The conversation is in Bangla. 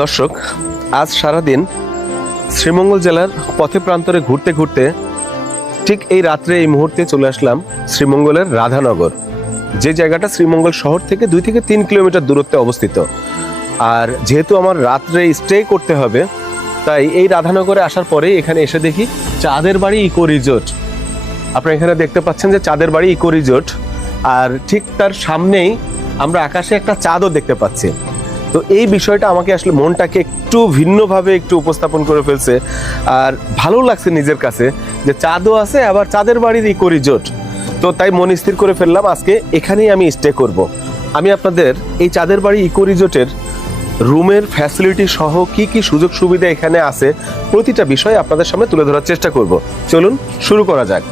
দর্শক, আজ সারাদিন শ্রীমঙ্গল জেলার পথে প্রান্তরে ঘুরতে ঘুরতে ঠিক এই রাত্রে এই মুহূর্তে চলে আসলাম শ্রীমঙ্গলের রাধানগর, যে জায়গাটা শ্রীমঙ্গল শহর থেকে 2 থেকে 3 কিলোমিটার দূরত্বে অবস্থিত। আর যেহেতু আমার রাত্রে স্টে করতে হবে, তাই এই রাধানগরে আসার পরে এখানে এসে দেখি চাঁদের বাড়ি ইকো রিজোর্ট। আপনারা এখানে দেখতে পাচ্ছেন যে চাঁদের বাড়ি ইকো রিজোর্ট, আর ঠিক তার সামনেই আমরা আকাশে একটা চাঁদও দেখতে পাচ্ছি। তো এই বিষয়টা আমাকে আসলে মনটাকে একটু ভিন্নভাবে একটু উপস্থাপন করে ফেলছে, আর ভালো লাগছে নিজের কাছে যে চাঁদও আছে, আবার চাঁদের বাড়ির ইকো রিজোর্ট। তো তাই মন স্থির করে ফেললাম আজকে এখানেই আমি স্টে করব। আমি আপনাদের এই চাঁদের বাড়ি ইকো রিজোর্টের রুমের ফ্যাসিলিটি সহ কি কি সুযোগ সুবিধা এখানে আছে প্রতিটা বিষয় আপনাদের সামনে তুলে ধরার চেষ্টা করব। চলুন শুরু করা যাক।